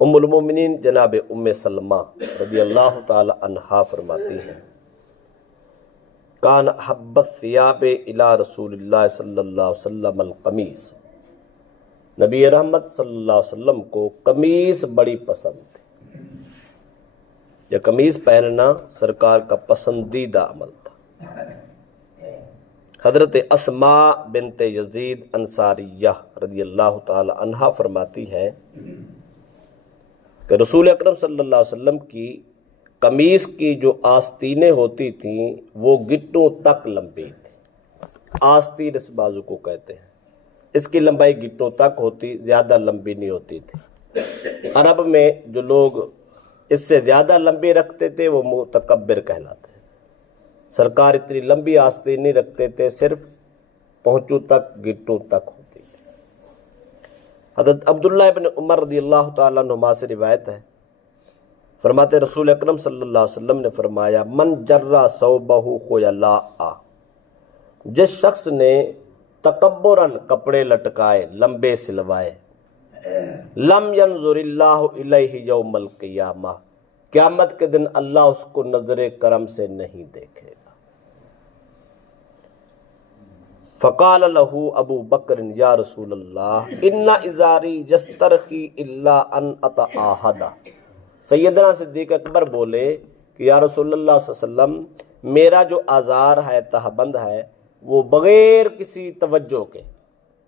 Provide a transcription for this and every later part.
ام المومنین جناب ام سلمہ رضی اللہ تعالی عنہا فرماتی ہیں کان حب الثیاب الی رسول اللہ صلی اللہ علیہ وسلم القمیص، نبی رحمت صلی اللہ علیہ وسلم کو قمیص بڑی پسند تھی، یا قمیص پہننا سرکار کا پسندیدہ عمل تھا۔ حضرت اسماء بنت یزید انصاریہ رضی اللہ تعالی عنہا فرماتی ہے کہ رسول اکرم صلی اللہ علیہ وسلم کی قمیص کی جو آستینیں ہوتی تھیں وہ گٹوں تک لمبی تھی۔ آستین اس بازو کو کہتے ہیں، اس کی لمبائی گٹوں تک ہوتی، زیادہ لمبی نہیں ہوتی تھی۔ عرب میں جو لوگ اس سے زیادہ لمبی رکھتے تھے وہ متکبر کہلاتے ہیں۔ سرکار اتنی لمبی آستین نہیں رکھتے تھے، صرف پہنچوں تک گٹوں تک ہوتی تھی۔ حضرت عبداللہ ابن عمر رضی اللہ تعالیٰ عنہما سے روایت ہے، فرماتے رسول اکرم صلی اللہ علیہ وسلم نے فرمایا من جرّ ثوبہ خیلاء، جس شخص نے تکبراً کپڑے لٹکائے، لمبے سلوائے، لم ینظر اللہ الیہ یوم القیامہ، قیامت کے دن اللہ اس کو نظر کرم سے نہیں دیکھے گا۔ فقال لہ ابو بکر یا رسول اللہ ان ازاری یسترخی الا ان اتعاہد، سیدنا صدیق اکبر بولے کہ یا رسول اللہ صلی اللہ علیہ وسلم میرا جو آزار ہے، تہبند ہے، وہ بغیر کسی توجہ کے،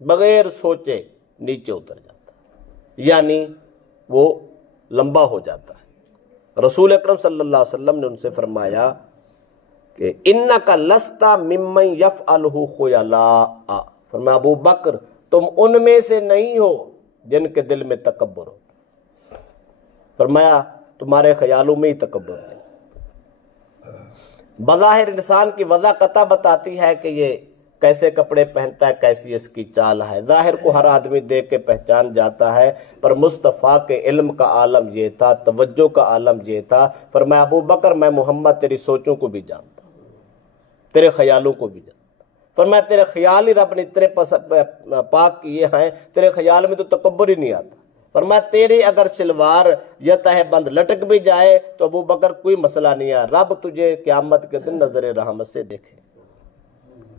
بغیر سوچے نیچے اتر جاتا ہے، یعنی وہ لمبا ہو جاتا ہے۔ رسول اکرم صلی اللہ علیہ وسلم نے ان سے فرمایا کہ انک لست ممن یفعلہ خیلاء، فرمایا ابو بکر تم ان میں سے نہیں ہو جن کے دل میں تکبر ہو، فرمایا تمہارے خیالوں میں ہی تکبر نہیں۔ بظاہر انسان کی وضاحت بتاتی ہے کہ یہ کیسے کپڑے پہنتا ہے، کیسی اس کی چال ہے، ظاہر کو ہر آدمی دیکھ کے پہچان جاتا ہے، پر مصطفیٰ کے علم کا عالم یہ تھا، توجہ کا عالم یہ تھا، فرمایا ابو بکر میں محمد تیری سوچوں کو بھی جانتا ہوں، تیرے خیالوں کو بھی جانتا ہوں، فرمایا تیرے خیال ہی رب نے اتنے پاک کیے ہیں، تیرے خیال میں تو تکبر ہی نہیں آتا، فرمایا تیری اگر شلوار یا تہ بند لٹک بھی جائے تو ابو بکر کوئی مسئلہ نہیں ہے، رب تجھے قیامت کے دن نظر رحمت سے دیکھے۔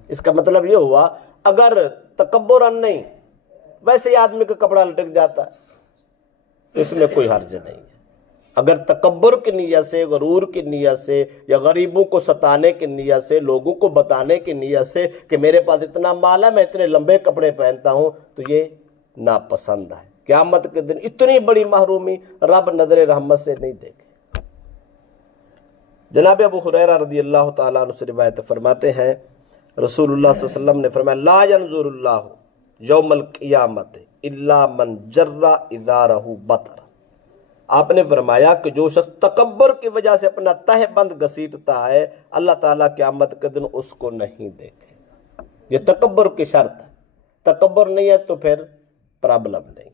اس کا مطلب یہ ہوا اگر تکبرن نہیں، ویسے ہی آدمی کا کپڑا لٹک جاتا ہے، اس میں کوئی حرج نہیں ہے۔ اگر تکبر کی نیت سے، غرور کی نیت سے، یا غریبوں کو ستانے کی نیت سے، لوگوں کو بتانے کی نیت سے کہ میرے پاس اتنا مال ہے میں اتنے لمبے کپڑے پہنتا ہوں، تو یہ ناپسند ہے۔ قیامت کے دن اتنی بڑی محرومی رب نظر رحمت سے نہیں دیکھے۔ جناب ابو ہریرہ رضی اللہ تعالیٰ عنہ سے روایت فرماتے ہیں رسول اللہ صلی اللہ علیہ وسلم نے فرمایا لا ینظر اللہ یوم القیامت الا من جر ازارہ بطر، آپ نے فرمایا کہ جو شخص تکبر کی وجہ سے اپنا تہ بند گھسیٹتا ہے اللہ تعالیٰ قیامت کے دن اس کو نہیں دیکھے گا۔ یہ تکبر کی شرط ہے، تکبر نہیں ہے تو پھر پرابلم نہیں۔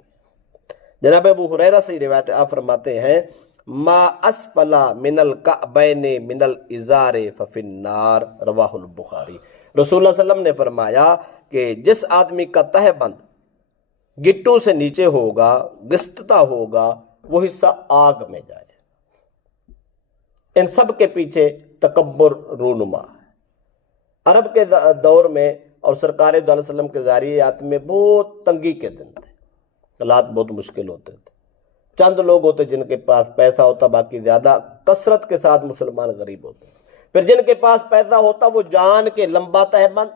جناب ابو ہریرہ سے روایت آپ فرماتے ہیں ما اسفل من الکعبین من الازار ففی النار، رواہ البخاری۔ رسول اللہ صلی اللہ علیہ وسلم نے فرمایا کہ جس آدمی کا تہ بند گٹوں سے نیچے ہوگا، گھسٹتا ہوگا، وہ حصہ آگ میں جائے۔ ان سب کے پیچھے تکبر رونما ہے۔ عرب کے دور میں اور سرکار دو علیہ وسلم کے ذریعات میں بہت تنگی کے دن تھے، حالات بہت مشکل ہوتے تھے، چند لوگ ہوتے جن کے پاس پیسہ ہوتا، باقی زیادہ کثرت کے ساتھ مسلمان غریب ہوتے، پھر جن کے پاس پیسہ ہوتا وہ جان کے لمبا تہ بند۔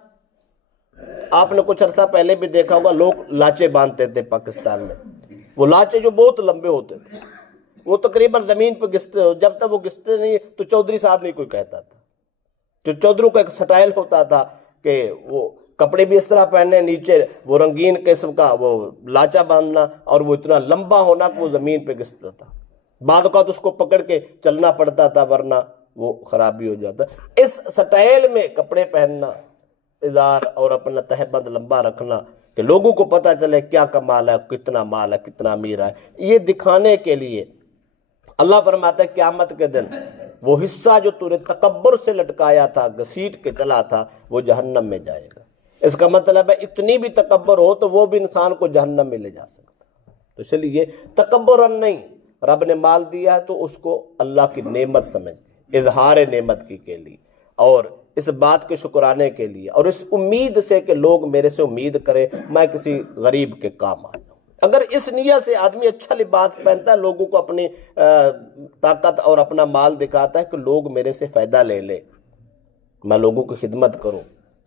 آپ نے کچھ عرصہ پہلے بھی دیکھا ہوگا لوگ لاچے باندھتے تھے پاکستان میں، وہ لاچے جو بہت لمبے ہوتے تھے، وہ تقریباً زمین پہ گھستے، جب تک وہ گھستے نہیں تو چودھری صاحب نہیں کوئی کہتا تھا۔ جو چودھروں کا ایک سٹائل ہوتا تھا کہ وہ کپڑے بھی اس طرح پہننے، نیچے وہ رنگین قسم کا وہ لاچا باندھنا، اور وہ اتنا لمبا ہونا کہ وہ زمین پہ گھستا تھا، بعد اوقات اس کو پکڑ کے چلنا پڑتا تھا ورنہ وہ خرابی ہو جاتا۔ اس سٹائل میں کپڑے پہننا، ازار اور اپنا تہ بند لمبا رکھنا کہ لوگوں کو پتہ چلے کیا کمال ہے، کتنا مال ہے، کتنا امیر ہے، یہ دکھانے کے لیے اللہ فرماتا ہے قیامت کے دن وہ حصہ جو تو نے تکبر سے لٹکایا تھا، گھسیٹ کے چلا تھا، وہ جہنم میں جائے گا۔ اس کا مطلب ہے اتنی بھی تکبر ہو تو وہ بھی انسان کو جہنم میں لے جا سکتا۔ تو اس لیے تکبرن نہیں، رب نے مال دیا ہے تو اس کو اللہ کی نعمت سمجھ، اظہار نعمت کے لیے، اور اس بات کے شکرانے کے لیے، اور اس امید سے کہ لوگ میرے سے امید کرے میں کسی غریب کے کام آ جاؤں۔ اگر اس نیت سے آدمی اچھا لباس پہنتا ہے، لوگوں کو اپنی طاقت اور اپنا مال دکھاتا ہے کہ لوگ میرے سے فائدہ لے لیں، میں لوگوں کی خدمت کروں،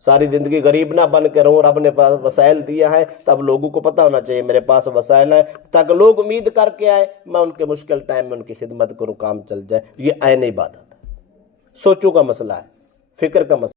ساری زندگی غریب نہ بن کے رہوں، رب نے وسائل دیا ہے تو اب لوگوں کو پتہ ہونا چاہیے میرے پاس وسائل ہیں، تاکہ لوگ امید کر کے آئے، میں ان کے مشکل ٹائم میں ان کی خدمت کروں، کام چل جائے۔ یہ عین عبادت ہے، سوچوں کا مسئلہ ہے، فکر کا مسئلہ